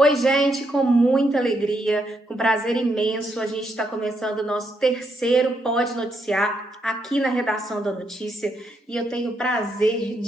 Oi, gente, com muita alegria, com prazer imenso, a gente está começando o nosso terceiro Pode Noticiar aqui na redação da notícia e eu tenho o prazer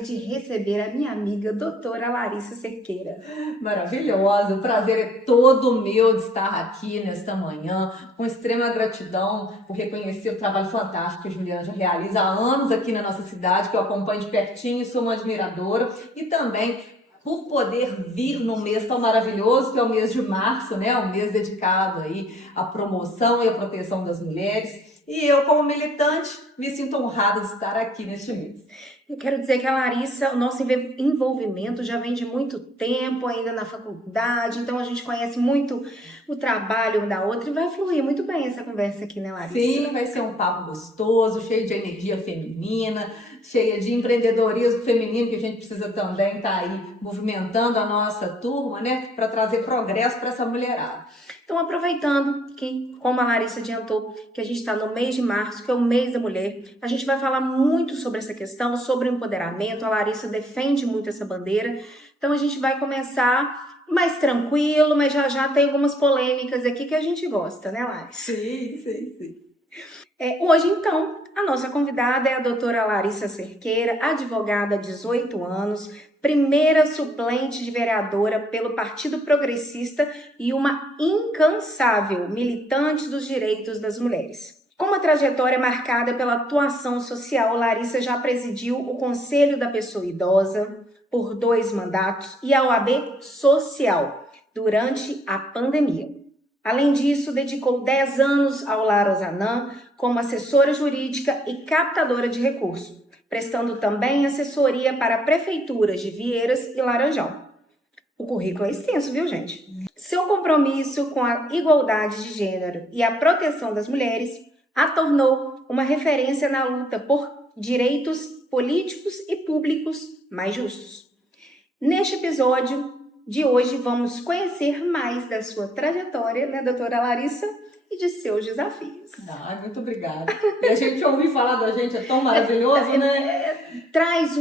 de receber a minha amiga, doutora Larissa Cerqueira. Maravilhosa, o prazer é todo meu de estar aqui nesta manhã, com extrema gratidão por reconhecer o trabalho fantástico que a Juliana já realiza há anos aqui na nossa cidade, que eu acompanho de pertinho e sou uma admiradora, e também por poder vir num mês tão maravilhoso que é o mês de março, né? Um mês dedicado aí à promoção e à proteção das mulheres. E eu, como militante, me sinto honrada de estar aqui neste mês. Eu quero dizer que a Larissa, o nosso envolvimento já vem de muito tempo, ainda na faculdade, então a gente conhece muito o trabalho um da outra e vai fluir muito bem essa conversa aqui, né, Larissa? Sim, vai ser um papo gostoso, cheio de energia feminina, cheia de empreendedorismo feminino, que a gente precisa também estar aí movimentando a nossa turma, né, para trazer progresso para essa mulherada. Então, aproveitando que, como a Larissa adiantou, que a gente está no mês de março, que é o mês da mulher, a gente vai falar muito sobre essa questão, sobre o empoderamento. A Larissa defende muito essa bandeira. Então, a gente vai começar mais tranquilo, mas já tem algumas polêmicas aqui que a gente gosta, né, Larissa? Sim. Hoje, então, a nossa convidada é a doutora Larissa Cerqueira, advogada há 18 anos, primeira suplente de vereadora pelo Partido Progressista e uma incansável militante dos direitos das mulheres. Com uma trajetória marcada pela atuação social, Larissa já presidiu o Conselho da Pessoa Idosa por 2 mandatos e a OAB Social durante a pandemia. Além disso, dedicou 10 anos ao Lar Ozanam como assessora jurídica e captadora de recursos, prestando também assessoria para prefeituras de Vieiras e Laranjal. O currículo é extenso, viu, gente? Seu compromisso com a igualdade de gênero e a proteção das mulheres a tornou uma referência na luta por direitos políticos e públicos mais justos. Neste episódio de hoje, vamos conhecer mais da sua trajetória, né, doutora Larissa, e de seus desafios. Muito obrigada. E a gente ouvir falar da gente é tão maravilhoso, né? Traz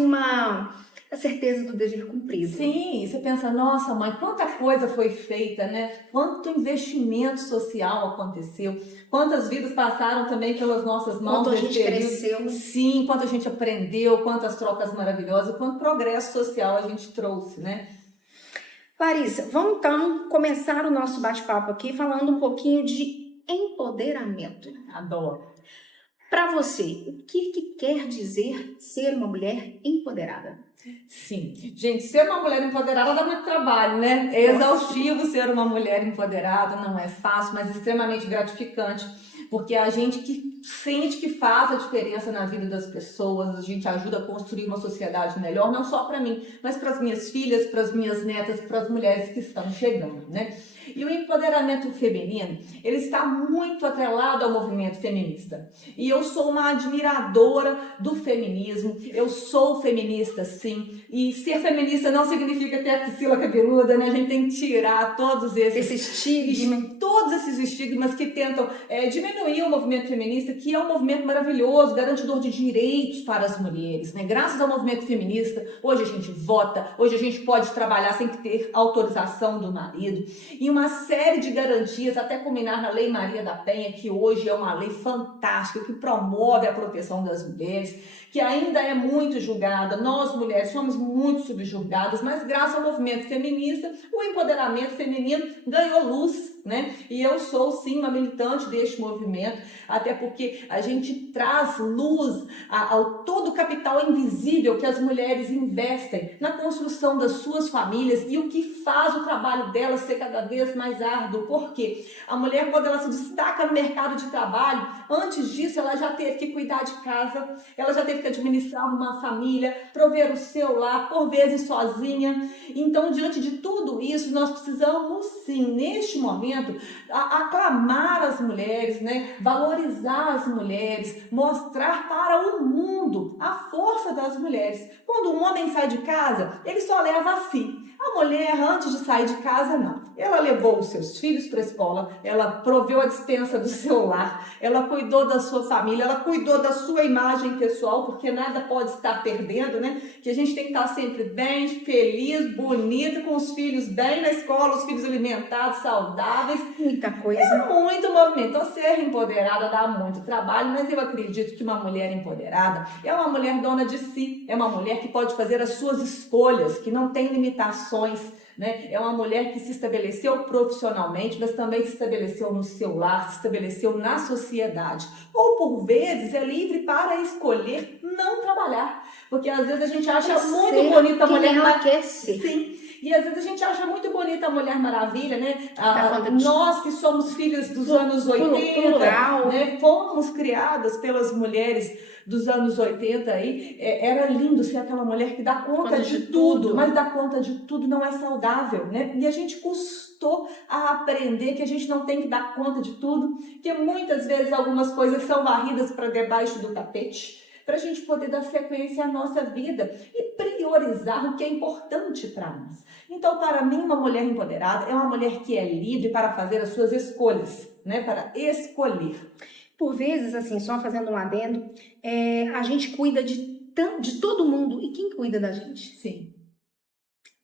a certeza do dever cumprido. Sim, você pensa, nossa mãe, quanta coisa foi feita, né? Quanto investimento social aconteceu, quantas vidas passaram também pelas nossas mãos. Quanto a gente cresceu. Sim, quanto a gente aprendeu, quantas trocas maravilhosas, quanto progresso social a gente trouxe, né? Larissa, vamos então começar o nosso bate-papo aqui falando um pouquinho de empoderamento. Adoro. Para você, o que quer dizer ser uma mulher empoderada? Sim, gente, ser uma mulher empoderada dá muito trabalho, né? É exaustivo ser uma mulher empoderada, não é fácil, mas extremamente gratificante, porque a gente que sente que faz a diferença na vida das pessoas, a gente ajuda a construir uma sociedade melhor, não só para mim, mas para as minhas filhas, para as minhas netas, para as mulheres que estão chegando, né? E o empoderamento feminino, ele está muito atrelado ao movimento feminista. E eu sou uma admiradora do feminismo, eu sou feminista sim, e ser feminista não significa ter a axila cabeluda, né? A gente tem que tirar todos esses estigmas que tentam diminuir o movimento feminista, que é um movimento maravilhoso, garantidor de direitos para as mulheres, né? Graças ao movimento feminista, hoje a gente vota, hoje a gente pode trabalhar sem ter autorização do marido, e uma série de garantias, até culminar na Lei Maria da Penha, que hoje é uma lei fantástica, que promove a proteção das mulheres, que ainda é muito julgada. Nós, mulheres, somos muito subjugadas, mas graças ao movimento feminista, o empoderamento feminino ganhou luz, né? E eu sou, sim, uma militante deste movimento, até porque a gente traz luz ao todo o capital invisível que as mulheres investem na construção das suas famílias e o que faz o trabalho delas ser cada vez mais árduo. Porque a mulher, quando ela se destaca no mercado de trabalho, antes disso ela já teve que cuidar de casa, ela já teve que administrar uma família, prover o seu lar, por vezes sozinha. Então, diante de tudo isso, nós precisamos, sim, neste momento, aclamar as mulheres, né? Valorizar as mulheres, mostrar para o mundo a força das mulheres. Quando um homem sai de casa, ele só leva a si. A mulher, antes de sair de casa, não. Ela levou os seus filhos para a escola, ela proveu a dispensa do seu lar, ela cuidou da sua família, ela cuidou da sua imagem pessoal, porque nada pode estar perdendo, né? Que a gente tem que estar sempre bem, feliz, bonita, com os filhos bem na escola, os filhos alimentados, saudáveis. Muita coisa. É muito movimento. Então, ser empoderada dá muito trabalho, mas eu acredito que uma mulher empoderada é uma mulher dona de si, é uma mulher que pode fazer as suas escolhas, que não tem limitações, né? É uma mulher que se estabeleceu profissionalmente, mas também se estabeleceu no seu lar, se estabeleceu na sociedade. Ou, por vezes, é livre para escolher não trabalhar. Porque, às vezes, a gente acha muito bonita a mulher... ela quer ser. Sim. E às vezes a gente acha muito bonita a Mulher Maravilha, né? Nós que somos filhas dos anos 80, né? Fomos criadas pelas mulheres dos anos 80 aí, era lindo ser aquela mulher que dá conta de tudo, mas dar conta de tudo não é saudável, né? E a gente custou a aprender que a gente não tem que dar conta de tudo, que muitas vezes algumas coisas são varridas para debaixo do tapete, para a gente poder dar sequência à nossa vida e priorizar o que é importante para nós. Então, para mim, uma mulher empoderada é uma mulher que é livre para fazer as suas escolhas, né? Para escolher. Por vezes, assim, só fazendo um adendo, a gente cuida de todo mundo. E quem cuida da gente? Sim.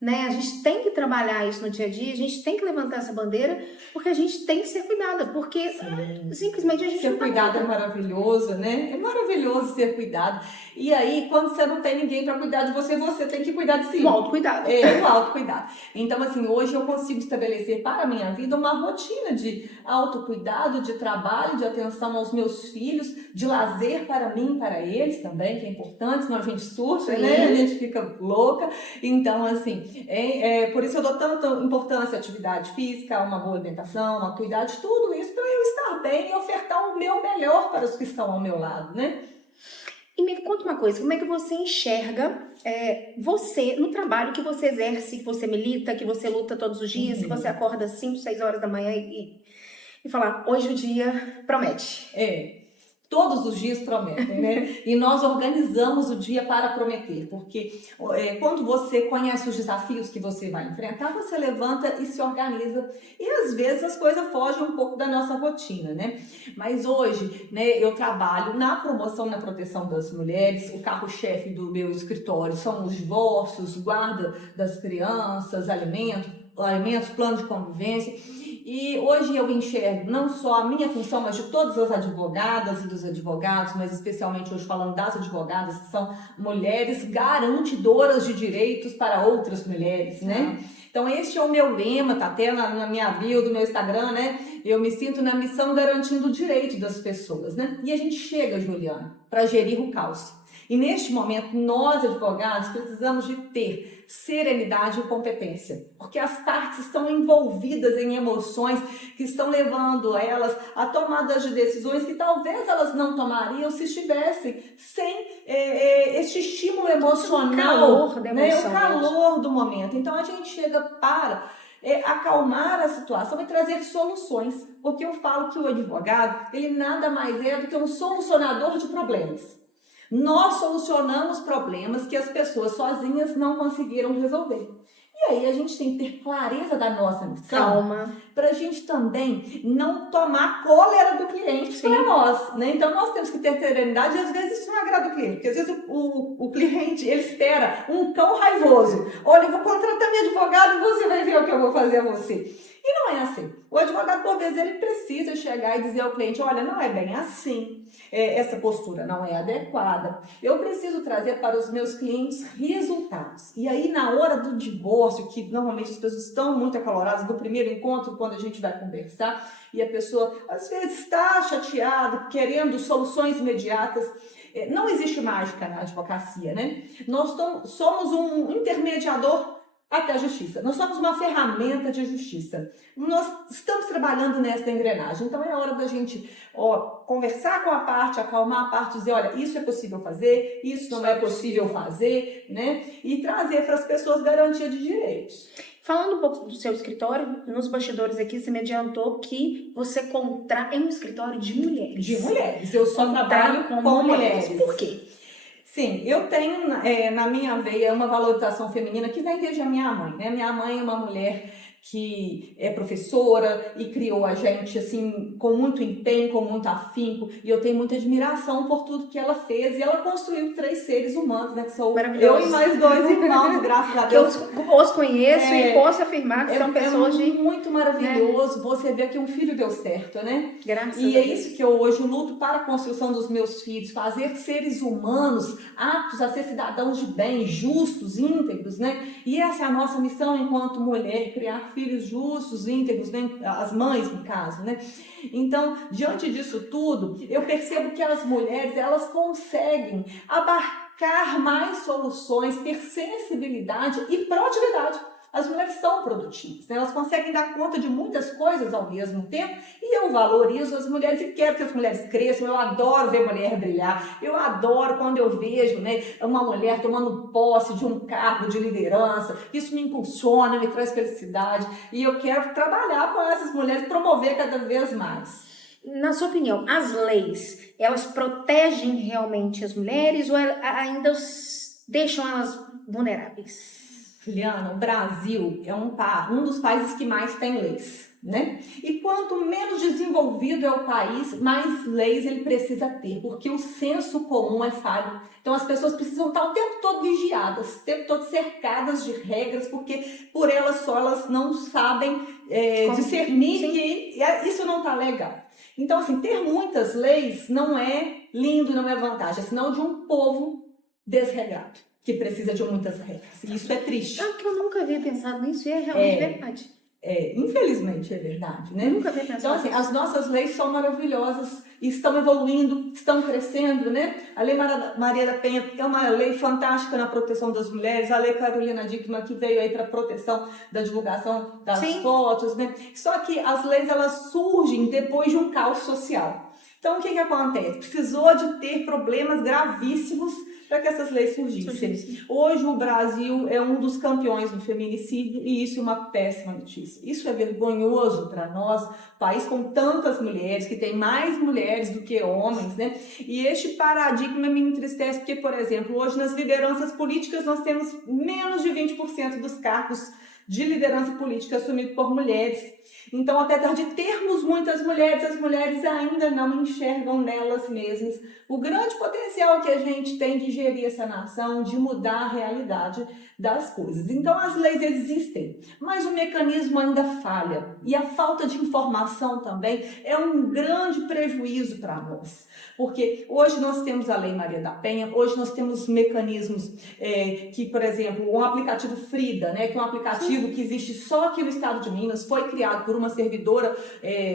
Né? A gente tem que trabalhar isso no dia a dia, a gente tem que levantar essa bandeira, porque a gente tem que ser cuidada, porque simplesmente a gente ser cuidado é maravilhoso, né? É maravilhoso ser cuidado. E aí, quando você não tem ninguém para cuidar de você, você tem que cuidar de si. O autocuidado. O autocuidado. Então, assim, hoje eu consigo estabelecer para a minha vida uma rotina de autocuidado, de trabalho, de atenção aos meus filhos, de lazer para mim e para eles também, que é importante, senão a gente surta, né? A gente fica louca. Então, assim, por isso eu dou tanta importância à atividade física, a uma boa alimentação, a cuidar de tudo isso para eu estar bem e ofertar o meu melhor para os que estão ao meu lado, né? E me conta uma coisa, como é que você enxerga você no trabalho que você exerce, que você milita, que você luta todos os dias, que você acorda 5, 6 horas da manhã e fala, hoje o dia promete. Todos os dias prometem, né? E nós organizamos o dia para prometer, porque quando você conhece os desafios que você vai enfrentar, você levanta e se organiza. E às vezes as coisas fogem um pouco da nossa rotina, né? Mas hoje, né, eu trabalho na promoção e na proteção das mulheres. O carro-chefe do meu escritório são os divórcios, guarda das crianças, alimentos, plano de convivência. E hoje eu enxergo não só a minha função, mas de todas as advogadas e dos advogados, mas especialmente hoje falando das advogadas, que são mulheres garantidoras de direitos para outras mulheres, né? Então este é o meu lema, tá até na minha bio do meu Instagram, né? Eu me sinto na missão garantindo o direito das pessoas, né? E a gente chega, Juliana, para gerir o caos. E neste momento, nós advogados precisamos de ter serenidade e competência, porque as partes estão envolvidas em emoções que estão levando elas a tomadas de decisões que talvez elas não tomariam se estivessem sem este estímulo emocional, o calor do momento. Então a gente chega para acalmar a situação e trazer soluções, porque eu falo que o advogado, ele nada mais é do que um solucionador de problemas. Nós solucionamos problemas que as pessoas sozinhas não conseguiram resolver. E aí a gente tem que ter clareza da nossa missão para a gente também não tomar cólera do cliente para nós, né? Então nós temos que ter serenidade e às vezes isso não agrada o cliente, porque às vezes o cliente, ele espera um cão raivoso. Olha, eu vou contratar meu advogado e você vai ver o que eu vou fazer a você. E não é assim. O advogado, por vezes, ele precisa chegar e dizer ao cliente, olha, não é bem assim, essa postura não é adequada. Eu preciso trazer para os meus clientes resultados. E aí, na hora do divórcio, que normalmente as pessoas estão muito acaloradas, do primeiro encontro, quando a gente vai conversar, e a pessoa, às vezes, está chateada, querendo soluções imediatas. Não existe mágica na advocacia, né? Nós somos um intermediador até a justiça. Nós somos uma ferramenta de justiça. Nós estamos trabalhando nessa engrenagem. Então é hora da gente conversar com a parte, acalmar a parte, dizer, olha, isso é possível fazer, isso não é possível fazer, né? E trazer para as pessoas garantia de direitos. Falando um pouco do seu escritório, nos bastidores aqui, você me adiantou que você é um escritório de mulheres. De mulheres. Eu só trabalho com mulheres. Por quê? Sim, eu tenho na minha veia uma valorização feminina que vem desde a minha mãe, né? Minha mãe é uma mulher que é professora e criou a gente assim com muito empenho, com muito afinco, e eu tenho muita admiração por tudo que ela fez, e ela construiu 3 seres humanos, né? Que sou eu e mais 2 irmãos, graças a Que eu Deus. os conheço e posso afirmar que são pessoas de... muito maravilhoso você ver que um filho deu certo, né? Graças E a é Deus. isso que eu hoje luto para a construção dos meus filhos, fazer seres humanos aptos a ser cidadãos de bem, justos, íntegros, né? E essa é a nossa missão enquanto mulher, criar filhos justos, íntegros, né? As mães, no caso, né? Então, diante disso tudo, eu percebo que as mulheres, elas conseguem abarcar mais soluções, ter sensibilidade e proatividade. As mulheres são produtivas, né? Elas conseguem dar conta de muitas coisas ao mesmo tempo, e eu valorizo as mulheres e quero que as mulheres cresçam. Eu adoro ver mulher brilhar, eu adoro quando eu vejo, né, uma mulher tomando posse de um cargo de liderança. Isso me impulsiona, me traz felicidade, e eu quero trabalhar com essas mulheres, promover cada vez mais. Na sua opinião, as leis, elas protegem realmente as mulheres ou ainda deixam elas vulneráveis? Juliana, o Brasil é um dos países que mais tem leis, né? E quanto menos desenvolvido é o país, mais leis ele precisa ter, porque o senso comum é falho. Então as pessoas precisam estar o tempo todo vigiadas, o tempo todo cercadas de regras, porque por elas só elas não sabem discernir que isso não está legal. Então, assim, ter muitas leis não é lindo, não é vantagem, é sinal de um povo desregrado, que precisa de muitas regras. E isso é triste. É que eu nunca havia pensado nisso, e é realmente verdade. Infelizmente é verdade, né? Nunca havia pensado Então, assim, nisso. as nossas leis são maravilhosas, estão evoluindo, estão crescendo, né? A Lei Maria da Penha é uma lei fantástica na proteção das mulheres, a Lei Carolina Dickmann, que veio aí para a proteção da divulgação das fotos, né? Só que as leis, elas surgem depois de um caos social. Então, o que acontece? Precisou de ter problemas gravíssimos para que essas leis surgissem. Hoje o Brasil é um dos campeões do feminicídio, e isso é uma péssima notícia. Isso é vergonhoso para nós, país com tantas mulheres, que tem mais mulheres do que homens, né? E este paradigma me entristece porque, por exemplo, hoje nas lideranças políticas nós temos menos de 20% dos cargos de liderança política assumidos por mulheres. Então, apesar de termos muitas mulheres, as mulheres ainda não enxergam nelas mesmas o grande potencial que a gente tem de gerir essa nação, de mudar a realidade das coisas. Então, as leis existem, mas o mecanismo ainda falha. E a falta de informação também é um grande prejuízo para nós. Porque hoje nós temos a Lei Maria da Penha, hoje nós temos mecanismos que, por exemplo, o aplicativo Frida, né, que é um aplicativo que existe só aqui no estado de Minas, foi criado por uma servidora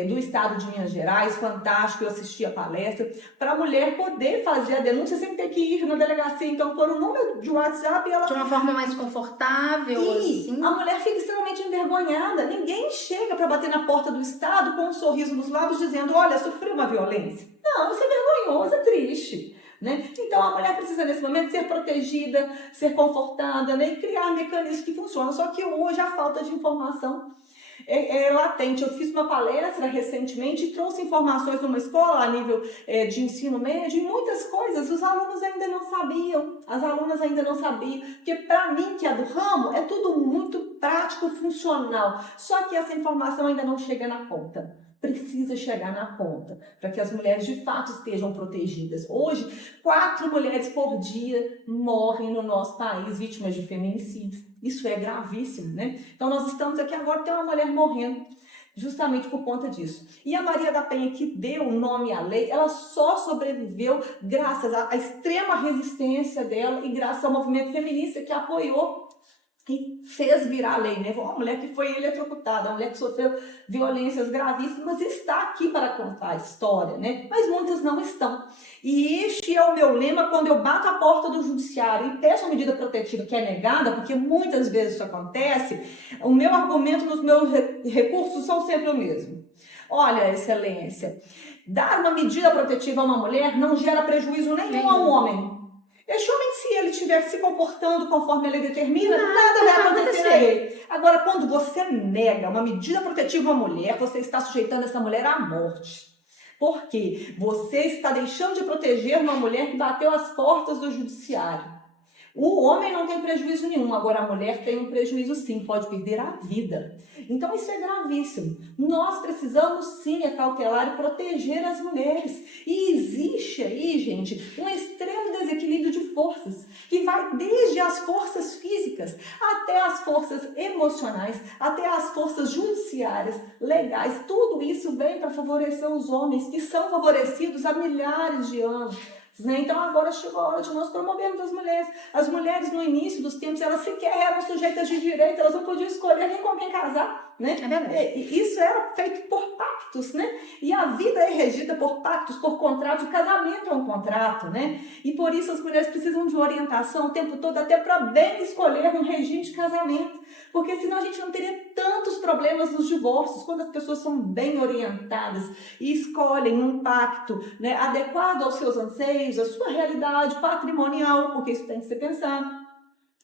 do estado de Minas Gerais, fantástico, eu assisti a palestra, para a mulher poder fazer a denúncia sem ter que ir na delegacia, então pôr um número de WhatsApp e ela... De uma forma mais confortável, E assim. a mulher fica extremamente envergonhada, ninguém chega para bater na porta do estado com um sorriso nos lábios dizendo, olha, sofreu uma violência. Não, isso é vergonhoso, é triste. Né? Então a mulher precisa nesse momento ser protegida, ser confortada, né? E criar mecanismos que funcionam. Só que hoje a falta de informação é latente. Eu fiz uma palestra recentemente e trouxe informações numa escola a nível de ensino médio, e muitas coisas os alunos ainda não sabiam, as alunas ainda não sabiam, porque para mim, que é do ramo, é tudo muito prático, funcional, só que essa informação ainda não chega na ponta. Precisa chegar na ponta, para que as mulheres de fato estejam protegidas. Hoje, 4 mulheres por dia morrem no nosso país vítimas de feminicídio. Isso é gravíssimo, né? Então nós estamos aqui agora, tem uma mulher morrendo justamente por conta disso. E a Maria da Penha, que deu o nome à lei, ela só sobreviveu graças à extrema resistência dela e graças ao movimento feminista que apoiou e fez virar a lei, né? Uma mulher que foi eletrocutada, uma mulher que sofreu violências gravíssimas, está aqui para contar a história, né? Mas muitas não estão. E este é o meu lema quando eu bato a porta do judiciário e peço a medida protetiva que é negada, porque muitas vezes isso acontece. O meu argumento nos meus recursos são sempre o mesmo. Olha, excelência, dar uma medida protetiva a uma mulher não gera prejuízo nenhum ao homem. Este homem, se ele estiver se comportando conforme a lei determina, nada vai acontecer a ele. Agora, quando você nega uma medida protetiva a uma mulher, você está sujeitando essa mulher à morte. Porque você está deixando de proteger uma mulher que bateu as portas do judiciário. O homem não tem prejuízo nenhum, agora a mulher tem um prejuízo sim, pode perder a vida. Então isso é gravíssimo. Nós precisamos sim acautelar e proteger as mulheres. E existe aí, gente, um extremo desequilíbrio de forças, que vai desde as forças físicas até as forças emocionais, até as forças judiciárias, legais. Tudo isso vem para favorecer os homens, que são favorecidos há milhares de anos. Então agora chegou a hora de nós promovermos as mulheres. As mulheres no início dos tempos, elas sequer eram sujeitas de direito, elas não podiam escolher nem com quem casar, né? É verdade. Isso era feito por pactos, né? E a vida é regida por pactos, por contratos. O casamento é um contrato, né? E por isso as mulheres precisam de orientação o tempo todo, até para bem escolher um regime de casamento. Porque senão a gente não teria tantos problemas nos divórcios, quando as pessoas são bem orientadas e escolhem um pacto, né, adequado aos seus anseios, à sua realidade patrimonial, porque isso tem que ser pensado.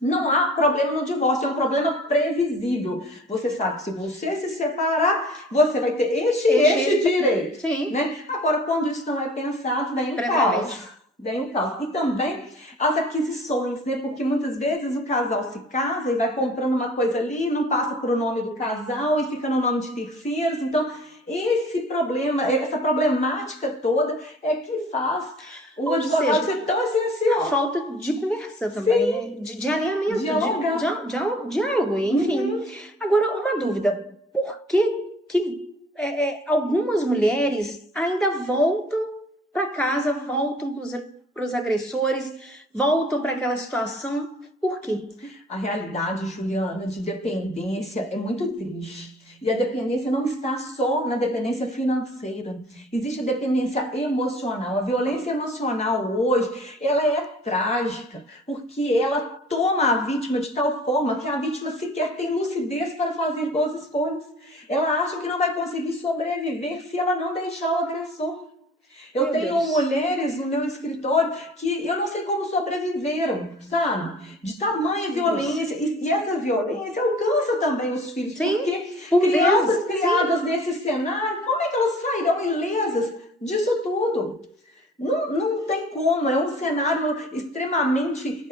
Não há problema no divórcio, é um problema previsível. Você sabe que se você se separar, você vai ter este direito. Sim. Né? Agora, quando isso não é pensado, vem o caos. Vem o caos. E também as aquisições, né? Porque muitas vezes o casal se casa e vai comprando uma coisa ali, não passa por o nome do casal e fica no nome de terceiros. Então, esse problema, essa problemática toda é que faz o advogado ser tão essencial. Falta de conversa também, né? De alinhamento, diálogo, enfim. Agora, uma dúvida. Por que algumas mulheres ainda voltam para casa, voltam para os agressores, voltam para aquela situação? Por quê? A realidade, Juliana, de dependência é muito triste. E a dependência não está só na dependência financeira. Existe a dependência emocional. A violência emocional hoje, ela é trágica, porque ela toma a vítima de tal forma que a vítima sequer tem lucidez para fazer boas escolhas. Ela acha que não vai conseguir sobreviver se ela não deixar o agressor. Eu tenho mulheres no meu escritório que eu não sei como sobreviveram, sabe? De tamanha violência. E essa violência alcança também os filhos. Sim, porque crianças criadas nesse cenário, como é que elas sairão ilesas disso tudo? Não tem como, é um cenário extremamente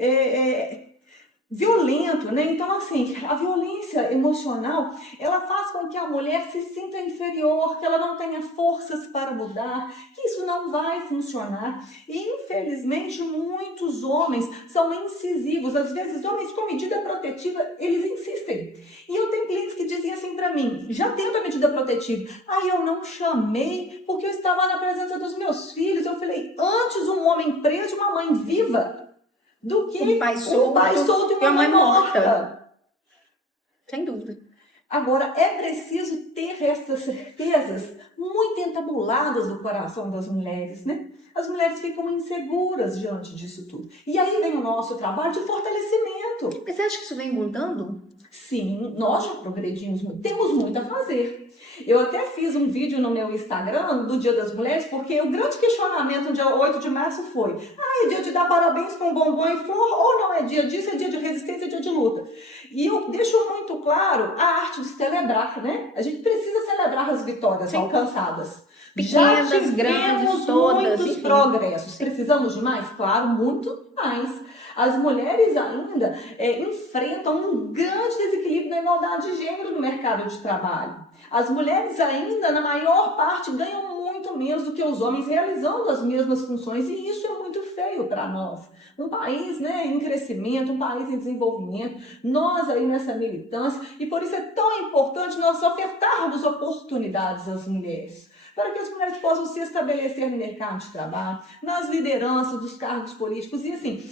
violento, né? Então, assim, a violência emocional, ela faz com que a mulher se sinta inferior, que ela não tenha forças para mudar, que isso não vai funcionar. E, infelizmente, muitos homens são incisivos. Às vezes, homens com medida protetiva, eles insistem. E eu tenho clientes que dizem assim para mim, já tendo a medida protetiva, eu não chamei porque eu estava na presença dos meus filhos. Eu falei, antes um homem preso e uma mãe viva, do que um pai solto e uma mãe morta. Sem dúvida. Agora, é preciso ter essas certezas muito entabuladas no coração das mulheres, né? As mulheres ficam inseguras diante disso tudo. E aí vem o nosso trabalho de fortalecimento. Mas você acha que isso vem mudando? Sim, nós já progredimos muito. Temos muito a fazer. Eu até fiz um vídeo no meu Instagram do Dia das Mulheres, porque o grande questionamento no dia 8 de março foi: é dia de dar parabéns com bombom e flor, ou não é dia disso, é dia de resistência, é dia de luta. E eu deixo muito claro a arte de celebrar, né? A gente precisa celebrar as vitórias alcançadas. Pequenas, grandes, todas. Muitos progressos. Precisamos de mais? Claro, muito mais. As mulheres ainda enfrentam um grande desequilíbrio na igualdade de gênero no mercado de trabalho. As mulheres ainda, na maior parte, ganham muito menos do que os homens realizando as mesmas funções, e isso é muito feio para nós. Um país, né, em crescimento, um país em desenvolvimento, nós aí nessa militância, e por isso é tão importante nós ofertarmos oportunidades às mulheres, para que as mulheres possam se estabelecer no mercado de trabalho, nas lideranças dos cargos políticos, e assim,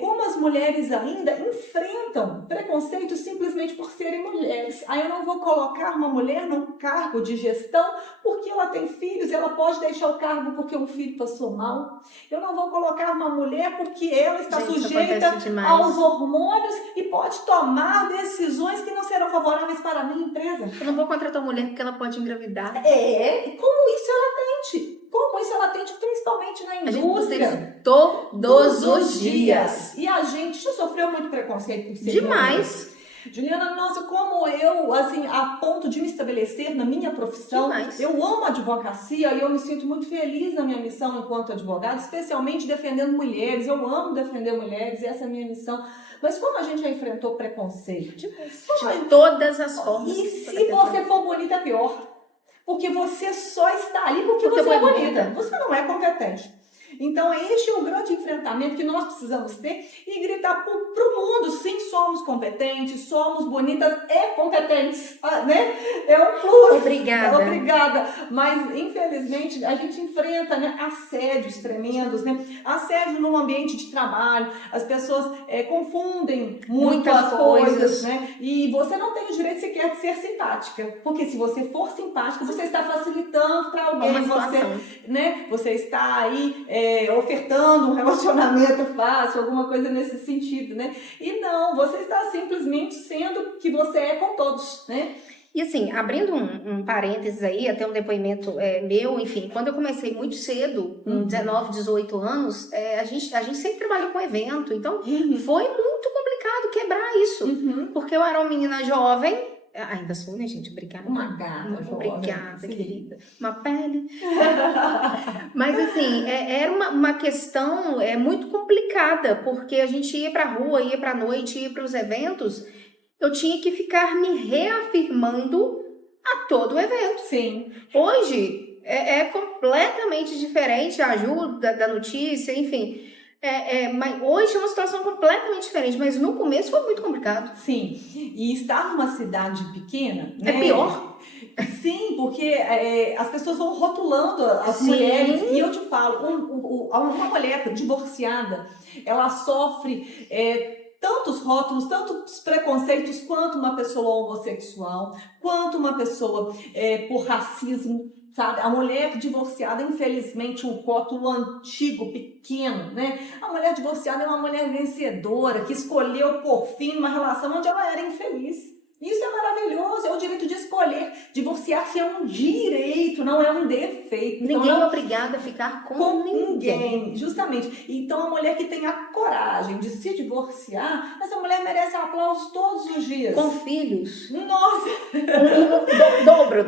como as mulheres ainda enfrentam preconceito simplesmente por serem mulheres. Aí eu não vou colocar uma mulher num cargo de gestão porque ela tem filhos, ela pode deixar o cargo porque um filho passou mal. Eu não vou colocar uma mulher porque ela está sujeita aos hormônios e pode tomar decisões que não serão favoráveis para a minha empresa. Eu não vou contratar uma mulher porque ela pode engravidar. Como isso é latente. Como isso é latente, principalmente na indústria. A gente todos os dias. E a gente já sofreu muito preconceito por ser demais. Juliana, nossa, como eu assim, a ponto de me estabelecer na minha profissão. Demais. Eu amo a advocacia e eu me sinto muito feliz na minha missão enquanto advogada, especialmente defendendo mulheres. Eu amo defender mulheres, essa é a minha missão. Mas como a gente já enfrentou preconceito? De todas as formas. E se você for bonita, é pior. Porque você só está ali porque você foi é bonita. Você não é competente. Então, este é o grande enfrentamento que nós precisamos ter e gritar para o mundo, sim, somos competentes, somos bonitas e competentes, né? É um plus. Obrigada. Obrigada. Mas, infelizmente, a gente enfrenta, né, assédios tremendos, né? Assédio no ambiente de trabalho, as pessoas confundem muitas coisas, né? E você não tem o direito sequer de ser simpática, porque se você for simpática, você está facilitando para alguém, né? Você está aí ofertando um relacionamento fácil, alguma coisa nesse sentido, né? E não, você está simplesmente sendo que você é com todos, né? E assim, abrindo um parênteses aí, até um depoimento meu, enfim, quando eu comecei muito cedo, com 19, 18 anos, a gente sempre trabalhou com evento, então foi muito complicado quebrar isso, porque eu era uma menina jovem, ainda sou, né, gente? Obrigada. Uma gata. Obrigada, querida. Uma pele. Mas, assim, era uma questão muito complicada, porque a gente ia pra rua, ia pra noite, ia para os eventos, eu tinha que ficar me reafirmando a todo evento. Sim. Hoje, é completamente diferente a ajuda da notícia, enfim... mas hoje é uma situação completamente diferente, mas no começo foi muito complicado. Sim, e estar numa cidade pequena, né? É pior. Sim, porque as pessoas vão rotulando as mulheres, e eu te falo, uma mulher divorciada, ela sofre tantos rótulos, tantos preconceitos, quanto uma pessoa homossexual, quanto uma pessoa por racismo. Sabe? A mulher divorciada, infelizmente, um rótulo antigo, pequeno, né? A mulher divorciada é uma mulher vencedora, que escolheu, por fim, uma relação onde ela era infeliz. Isso é maravilhoso, é o direito de escolher. Divorciar-se é um direito, não é um defeito. Ninguém é obrigado a ficar com ninguém. Justamente. Então, a mulher que tem a coragem de se divorciar, essa mulher merece aplausos todos os dias. Com filhos. Nossa!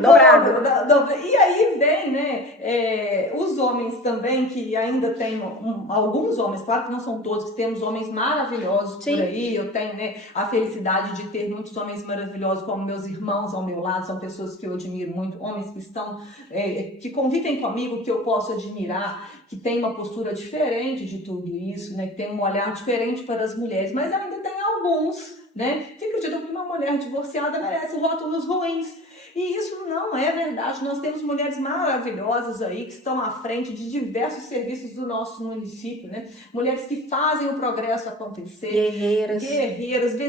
Dobrado. E aí vem, né, os homens também, que ainda tem alguns homens, claro que não são todos, que temos homens maravilhosos por aí. Eu tenho, né, a felicidade de ter muitos homens maravilhosos, como meus irmãos ao meu lado, são pessoas que eu admiro muito, homens que estão, que convivem comigo, que eu posso admirar, que têm uma postura diferente de tudo isso, né, que tem um olhar diferente para as mulheres, mas ainda tem alguns, né, que acreditam que uma mulher divorciada merece rótulos ruins. E isso não é verdade. Nós temos mulheres maravilhosas aí que estão à frente de diversos serviços do nosso município, né? Mulheres que fazem o progresso acontecer. Guerreiras.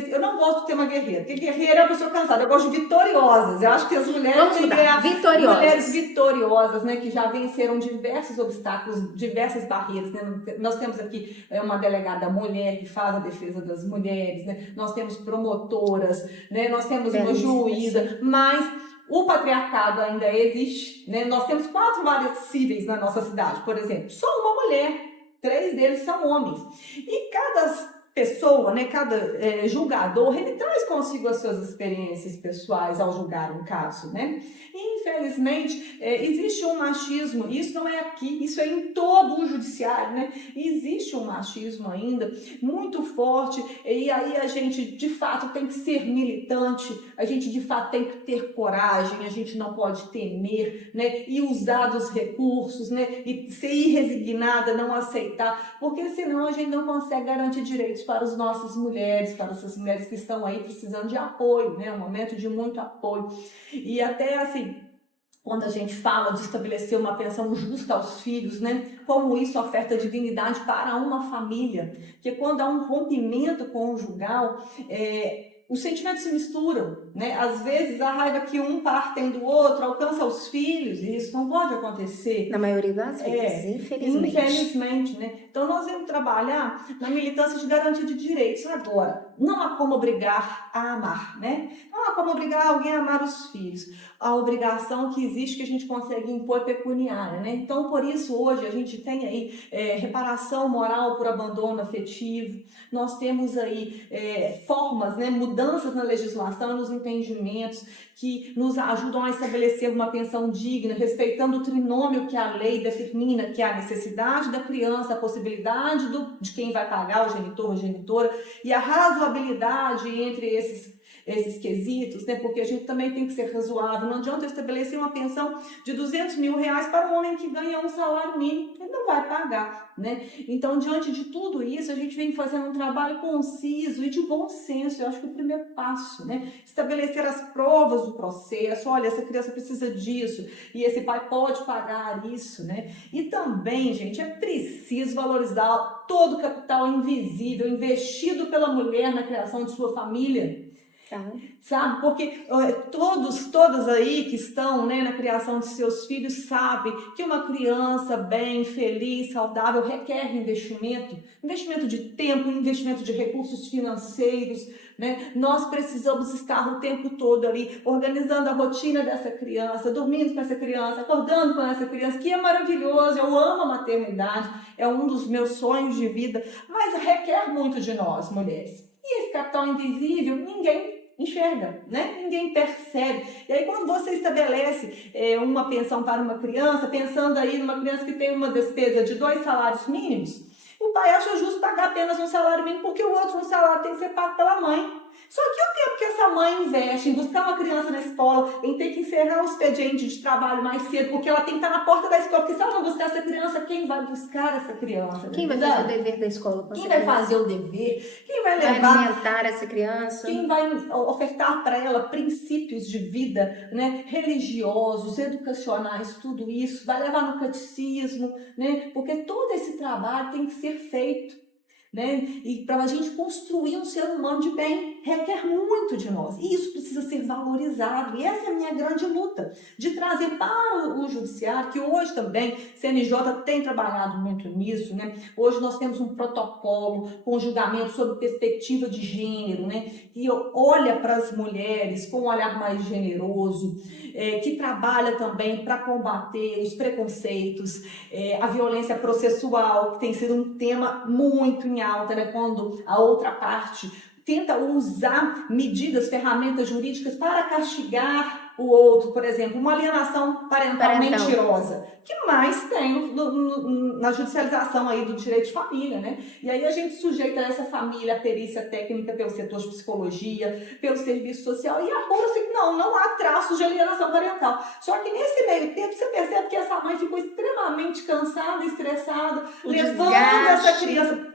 Eu não gosto de ter uma guerreira, porque guerreira é uma pessoa cansada. Eu gosto de vitoriosas. Eu acho que as mulheres têm que ganhar mulheres vitoriosas, né? Que já venceram diversos obstáculos, diversas barreiras, né? Nós temos aqui uma delegada mulher que faz a defesa das mulheres, né? Nós temos promotoras, né? Nós temos uma juíza, mas o patriarcado ainda existe, né? Nós temos 4 varas cíveis na nossa cidade, por exemplo. Só uma mulher, 3 deles são homens. E cada pessoa, né, cada julgador, ele traz consigo as suas experiências pessoais ao julgar um caso, né? E, infelizmente, existe um machismo, isso não é aqui, isso é em todo o judiciário, né? Existe um machismo ainda muito forte, e aí a gente, de fato, tem que ser militante, a gente, de fato, tem que ter coragem, a gente não pode temer, né? E usar dos recursos, né? E ser irresignada, não aceitar, porque senão a gente não consegue garantir direitos para as nossas mulheres, para essas mulheres que estão aí precisando de apoio, né? Um momento de muito apoio. E até assim, quando a gente fala de estabelecer uma pensão justa aos filhos, né? Como isso oferta dignidade para uma família. Porque quando há um rompimento conjugal, os sentimentos se misturam, né? Às vezes a raiva que um par tem do outro alcança os filhos, e isso não pode acontecer. Na maioria das vezes, infelizmente. Infelizmente, né? Então nós vamos trabalhar na militância de garantia de direitos. Agora, não há como obrigar a amar, né? Não Não há como obrigar alguém a amar os filhos. A obrigação que existe, que a gente consegue impor, é pecuniária, né? Então, por isso, hoje, a gente tem aí reparação moral por abandono afetivo, nós temos aí formas, né, mudanças na legislação, nos entendimentos, que nos ajudam a estabelecer uma pensão digna, respeitando o trinômio que a lei determina, que é a necessidade da criança, a possibilidade de quem vai pagar, o genitor, a genitora, e a razoabilidade entre esses quesitos, né? Porque a gente também tem que ser razoável. Não adianta eu estabelecer uma pensão de R$200 mil para um homem que ganha um salário mínimo, ele não vai pagar, né? Então, diante de tudo isso, a gente vem fazendo um trabalho conciso e de bom senso. Eu acho que o primeiro passo, né? Estabelecer as provas do processo. Olha, essa criança precisa disso e esse pai pode pagar isso, né? E também, gente, é preciso valorizar todo o capital invisível investido pela mulher na criação de sua família. Tá. Sabe, porque todas aí que estão, né, na criação de seus filhos sabem que uma criança bem, feliz, saudável requer investimento de tempo, investimento de recursos financeiros, né? Nós precisamos estar o tempo todo ali organizando a rotina dessa criança, dormindo com essa criança, acordando com essa criança, que é maravilhoso. Eu amo a maternidade, é um dos meus sonhos de vida, mas requer muito de nós, mulheres. E esse capital invisível, ninguém enxerga, né? Ninguém percebe. E aí, quando você estabelece uma pensão para uma criança, pensando aí numa criança que tem uma despesa de 2 salários mínimos, o pai acha justo pagar apenas um salário mínimo, porque o outro salário tem que ser pago pela mãe. Só que o tempo que essa mãe investe em buscar uma criança na escola, em ter que encerrar o expediente de trabalho mais cedo, porque ela tem que estar na porta da escola, porque se ela não buscar essa criança, quem vai buscar essa criança? Quem vai fazer o dever da escola? Quem vai fazer o dever? Quem vai levar? Vai alimentar essa criança? Quem vai ofertar para ela princípios de vida, né, religiosos, educacionais, tudo isso, vai levar no catecismo, né, porque todo esse trabalho tem que ser feito, né, e para a gente construir um ser humano de bem, requer muito de nós, e isso precisa ser valorizado, e essa é a minha grande luta, de trazer para o judiciário, que hoje também, CNJ tem trabalhado muito nisso, né, hoje nós temos um protocolo com julgamento sobre perspectiva de gênero, né, que olha para as mulheres com um olhar mais generoso, que trabalha também para combater os preconceitos, a violência processual, que tem sido um tema muito em alta, né, quando a outra parte tenta usar medidas, ferramentas jurídicas para castigar o outro, por exemplo, uma alienação parental mentirosa, que mais tem na judicialização aí do direito de família, né? E aí a gente sujeita essa família à perícia técnica pelo setor de psicologia, pelo serviço social, e apura-se que não há traços de alienação parental. Só que nesse meio tempo você percebe que essa mãe ficou extremamente cansada, estressada, levando essa criança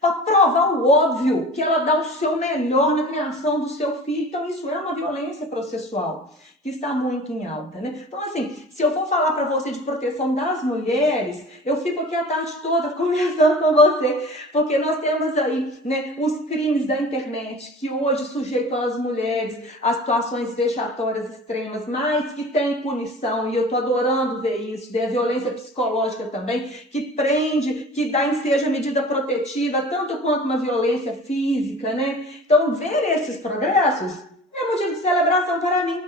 para provar o óbvio, que ela dá o seu melhor na criação do seu filho. Então isso é uma violência processual que está muito em alta, né? Então, assim, se eu for falar para você de proteção das mulheres, eu fico aqui a tarde toda conversando com você, porque nós temos aí, né, os crimes da internet, que hoje sujeitam as mulheres a situações vexatórias extremas, mas que tem punição, e eu tô adorando ver isso, a violência psicológica também, que prende, que dá ensejo a medida protetiva, tanto quanto uma violência física, né? Então, ver esses progressos é motivo de celebração para mim.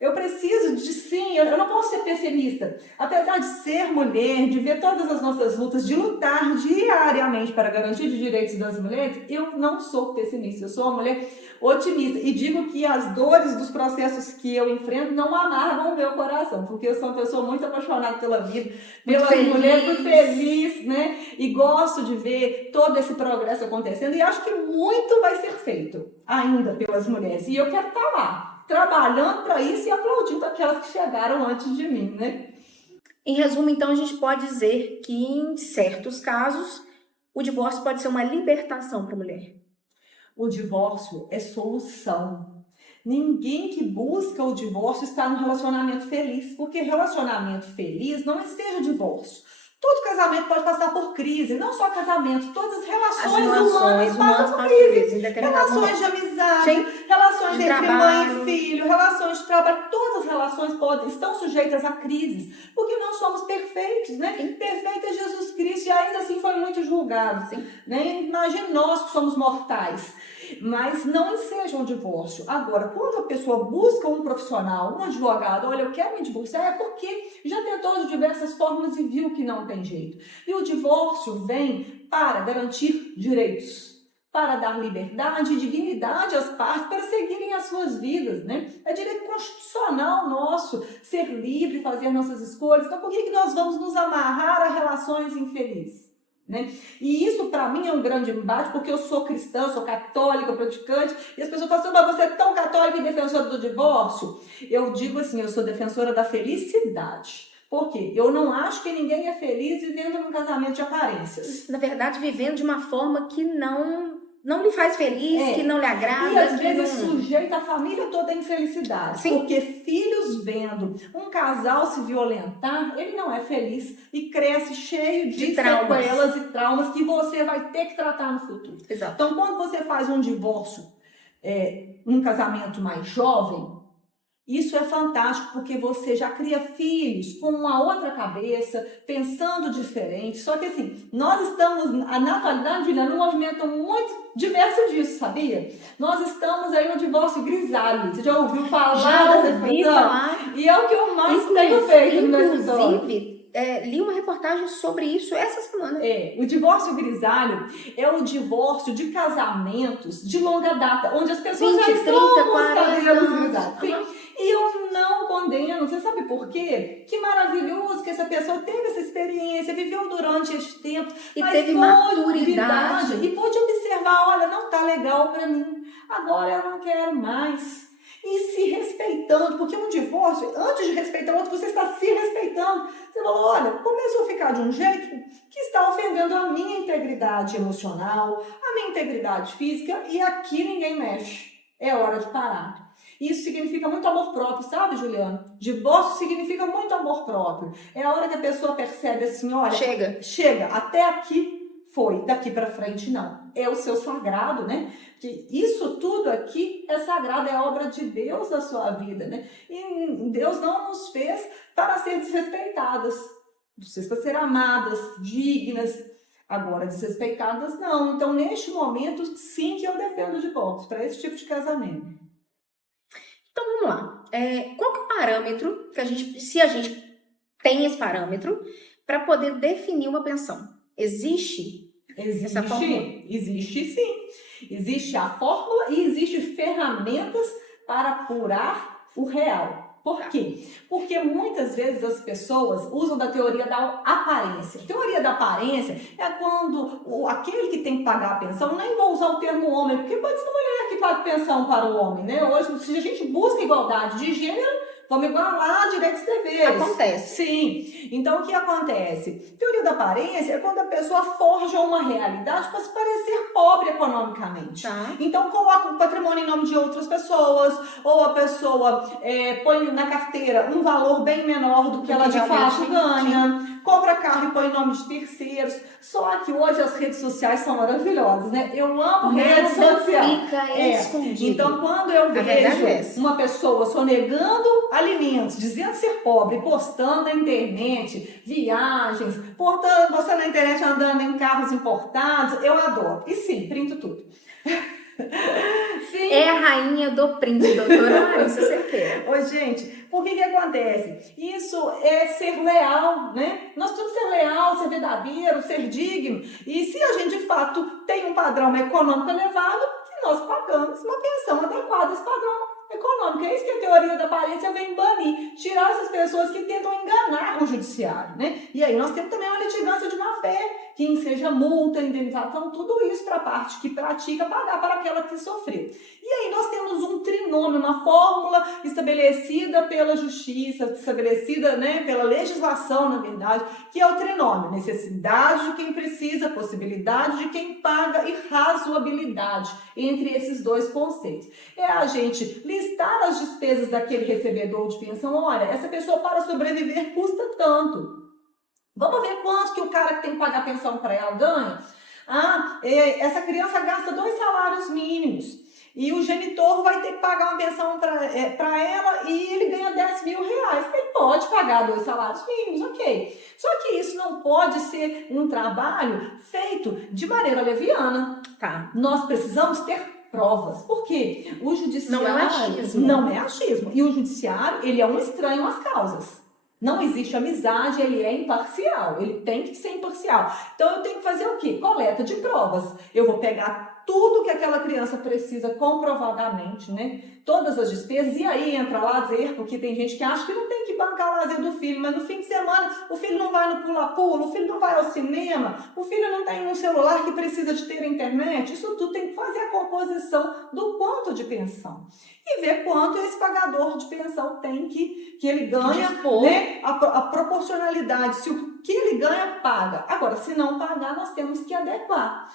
Eu preciso de sim, eu não posso ser pessimista. Apesar de ser mulher, de ver todas as nossas lutas, de lutar diariamente para garantir os direitos das mulheres, eu não sou pessimista, eu sou uma mulher otimista. E digo que as dores dos processos que eu enfrento não amargam o meu coração, porque eu sou uma pessoa muito apaixonada pela vida, pelas mulheres, muito feliz, né? E gosto de ver todo esse progresso acontecendo, e acho que muito vai ser feito ainda pelas mulheres. E eu quero estar lá, trabalhando para isso e aplaudindo aquelas que chegaram antes de mim, né? Em resumo, então, a gente pode dizer que, em certos casos, o divórcio pode ser uma libertação para a mulher. O divórcio é solução. Ninguém que busca o divórcio está num relacionamento feliz, porque relacionamento feliz não seja divórcio. Todo casamento pode passar por crise, não só casamento, todas as relações humanas passam por crise. Relações de amizade, relações entre mãe e filho, relações de trabalho, todas as relações estão sujeitas a crises, porque não somos perfeitos, né? Perfeito é Jesus Cristo, e ainda assim foi muito julgado, né? Imagine nós que somos mortais. Mas não enseja um divórcio. Agora, quando a pessoa busca um profissional, um advogado, olha, eu quero me divorciar, é porque já tentou de diversas formas e viu que não tem jeito. E o divórcio vem para garantir direitos, para dar liberdade e dignidade às partes para seguirem as suas vidas, né? É direito constitucional nosso ser livre, fazer nossas escolhas. Então, por que nós vamos nos amarrar a relações infelizes? Né? E isso para mim é um grande embate, porque eu sou cristã, sou católica, praticante, e as pessoas falam assim, mas você é tão católica e defensora do divórcio? Eu digo assim, eu sou defensora da felicidade. Por quê? Eu não acho que ninguém é feliz vivendo num casamento de aparências. Na verdade, vivendo de uma forma que não lhe faz feliz, que não lhe agrada. E às vezes sujeita a família toda à infelicidade. Sim. Porque filhos vendo um casal se violentar, ele não é feliz e cresce cheio de sequelas e traumas que você vai ter que tratar no futuro. Exato. Então, quando você faz um divórcio, um casamento mais jovem, isso é fantástico, porque você já cria filhos com uma outra cabeça, pensando diferente. Só que assim, nós estamos, na atualidade, Juliana, num movimento muito diverso disso, sabia? Nós estamos aí no divórcio grisalho. Você já ouviu falar dessa expressão? E é o que eu mais tenho feito no meu escritório. Inclusive, li uma reportagem sobre isso essa semana. O divórcio grisalho é o divórcio de casamentos de longa data, onde as pessoas 20, já estão 30, 40 grisalhos. Sim. E eu não condeno, você sabe por quê? Que maravilhoso que essa pessoa teve essa experiência, viveu durante esse tempo, e mas teve maturidade. E pôde observar, olha, não tá legal para mim, agora eu não quero mais. E se respeitando, porque um divórcio, antes de respeitar o outro, você está se respeitando. Você falou, olha, começou a ficar de um jeito que está ofendendo a minha integridade emocional, a minha integridade física, e aqui ninguém mexe. É hora de parar. Isso significa muito amor próprio, sabe, Juliana? Divórcio significa muito amor próprio. É a hora que a pessoa percebe assim, olha, chega, até aqui foi, daqui para frente não. É o seu sagrado, né? Que isso tudo aqui é sagrado, é obra de Deus na sua vida, né? E Deus não nos fez para ser desrespeitadas, nos fez para ser amadas, dignas. Agora, desrespeitadas não. Então, neste momento, sim que eu defendo o divórcio para esse tipo de casamento. Então, vamos lá. Qual que é o parâmetro que se a gente tem esse parâmetro para poder definir uma pensão? Existe essa fórmula? Existe sim. Existe a fórmula e existe ferramentas para apurar o real. Por quê? Porque muitas vezes as pessoas usam da teoria da aparência. A teoria da aparência é quando aquele que tem que pagar a pensão, nem vou usar o termo homem, porque pode ser mulher que paga pensão para o homem, né? Hoje, se a gente busca igualdade de gênero, vamos igualar direitos e deveres. Acontece. Sim. Então, o que acontece? Teoria da aparência é quando a pessoa forja uma realidade para se parecer pobre economicamente. Tá. Então, coloca o patrimônio em nome de outras pessoas, ou a pessoa põe na carteira um valor bem menor do que ela de fato ganha, compra carro e põe em nome de terceiros. Só que hoje as redes sociais são maravilhosas, né? Eu amo rede social. Fica escondido. Então, quando eu vejo uma pessoa sonegando alimentos, dizendo ser pobre, postando na internet, viagens, postando na internet andando em carros importados, eu adoro. E sim, printo tudo. Sim. É a rainha do print, doutora Larissa Cerqueira. Ô, gente, por que acontece? Isso é ser leal, né? Nós temos que ser leal, ser verdadeiro, ser digno. E se a gente, de fato, tem um padrão econômico elevado, que nós pagamos uma pensão adequada a esse padrão econômico. É isso que a teoria da aparência vem banir. Tirar essas pessoas que tentam enganar o judiciário, né? E aí nós temos também uma litigância de má-fé, que enseja multa, indenização, tudo isso para a parte que pratica pagar para aquela que sofreu. E aí nós temos um trinômio, uma fórmula estabelecida pela justiça, estabelecida, né, pela legislação, na verdade, que é o trinômio: necessidade de quem precisa, possibilidade de quem paga e razoabilidade. Entre esses dois conceitos é a gente listar as despesas daquele recebedor de pensão. Olha, essa pessoa para sobreviver custa tanto. Vamos ver quanto que o cara que tem que pagar pensão para ela ganha. Essa criança gasta 2 salários mínimos e o genitor vai ter que pagar uma pensão para ela e ele ganha 10 mil reais. Ele pode pagar 2 salários mínimos, ok. Só que isso não pode ser um trabalho feito de maneira leviana. Tá. Nós precisamos ter provas. Por quê? O judiciário... Não é achismo. Não é achismo. E o judiciário, ele é um estranho às causas. Não existe amizade, ele é imparcial. Ele tem que ser imparcial. Então, eu tenho que fazer o quê? Coleta de provas. Eu vou pegar tudo que aquela criança precisa comprovadamente, né? Todas as despesas, e aí entra lazer, porque tem gente que acha que não tem que bancar o lazer do filho, mas no fim de semana o filho não vai no pula-pula, o filho não vai ao cinema, o filho não tem um celular que precisa de ter internet. Isso tudo tem que fazer a composição do quanto de pensão. E ver quanto esse pagador de pensão tem que ele ganha, né? A proporcionalidade, se o que ele ganha, paga. Agora, se não pagar, nós temos que adequar.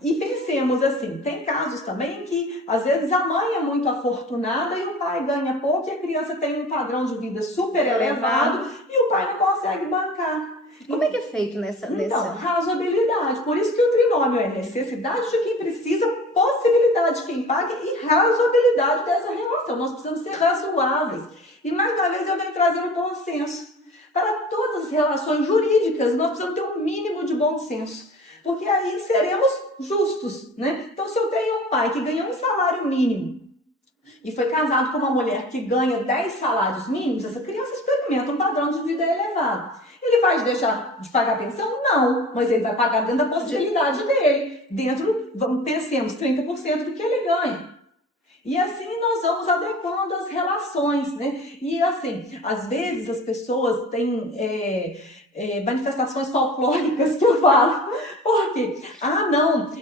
E pensemos assim, tem casos também que, às vezes, a mãe é muito afortunada e o pai ganha pouco e a criança tem um padrão de vida super elevado e o pai não consegue bancar. Como é que é feito nessa... Então, razoabilidade. Por isso que o trinômio é necessidade de quem precisa, possibilidade de quem paga e razoabilidade dessa relação. Nós precisamos ser razoáveis. E, mais uma vez, eu venho trazendo bom senso. Para todas as relações jurídicas, nós precisamos ter um mínimo de bom senso. Porque aí seremos justos, né? Então, se eu tenho um pai que ganha um salário mínimo e foi casado com uma mulher que ganha 10 salários mínimos, essa criança experimenta um padrão de vida elevado. Ele vai deixar de pagar pensão? Não, mas ele vai pagar dentro da possibilidade dele. Pensemos, 30% do que ele ganha. E assim nós vamos adequando as relações, né? E assim, às vezes as pessoas têm manifestações folclóricas que eu falo. Por quê?